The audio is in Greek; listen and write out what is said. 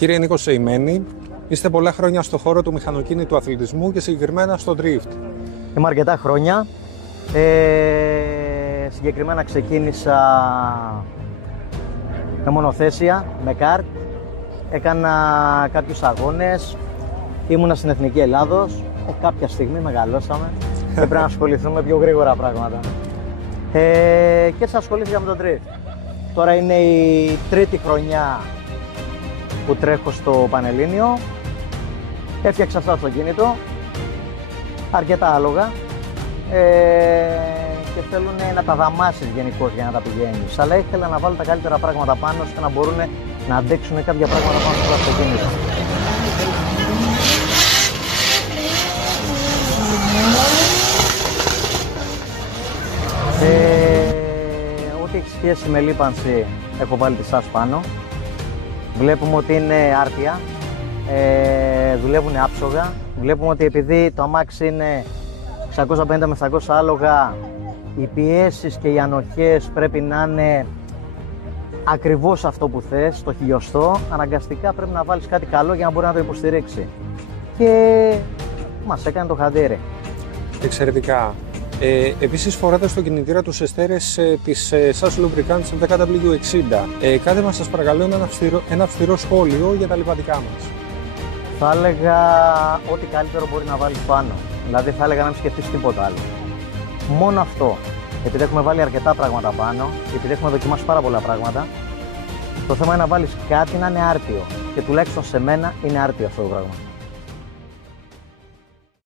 Κύριε Νίκο Σεϊμένη, είστε πολλά χρόνια στο χώρο του μηχανοκίνητου αθλητισμού και συγκεκριμένα στο drift. Είμαι αρκετά χρόνια. Συγκεκριμένα ξεκίνησα με μονοθέσια, με καρτ. Έκανα κάποιους αγώνες. Ήμουνα στην Εθνική Ελλάδος. Κάποια στιγμή μεγαλώσαμε και πρέπει να ασχοληθούμε πιο γρήγορα πράγματα. Και έτσι ασχολήθηκα με τον drift. Τώρα είναι η τρίτη χρονιά που τρέχω στο Πανελλήνιο. Έφτιαξα αυτό το αυτοκίνητο, αρκετά άλογα και θέλουν να τα δαμάσεις γενικώς για να τα πηγαίνεις. Αλλά ήθελα να βάλω τα καλύτερα πράγματα πάνω ώστε να μπορούν να αντέξουν κάποια πράγματα πάνω στο αυτοκίνητο. Ό,τι έχει σχέση με λίπανση έχω βάλει τη SAS πάνω. Βλέπουμε ότι είναι άρτια, δουλεύουν άψογα. Βλέπουμε ότι επειδή το αμάξι είναι 650 με 700 άλογα, οι πιέσεις και οι ανοχές πρέπει να είναι ακριβώς αυτό που θες, το χιλιοστό. Αναγκαστικά πρέπει να βάλεις κάτι καλό για να μπορεί να το υποστηρίξει. Και μας έκανε το χαντήρι. Εξαιρετικά. Επίσης φοράτε στο κινητήρα τους εστέρες της SAS Lubricants 10W60. Κάντε μας σας παρακαλώ ένα αυστηρό σχόλιο για τα λιπαντικά μας. Θα έλεγα ό,τι καλύτερο μπορεί να βάλεις πάνω. Δηλαδή θα έλεγα να μην σκεφτείς τίποτα άλλο. Μόνο αυτό. Επειδή έχουμε βάλει αρκετά πράγματα πάνω, επειδή έχουμε δοκιμάσει πάρα πολλά πράγματα, το θέμα είναι να βάλεις κάτι να είναι άρτιο. Και τουλάχιστον σε μένα είναι άρτιο αυτό το πράγμα.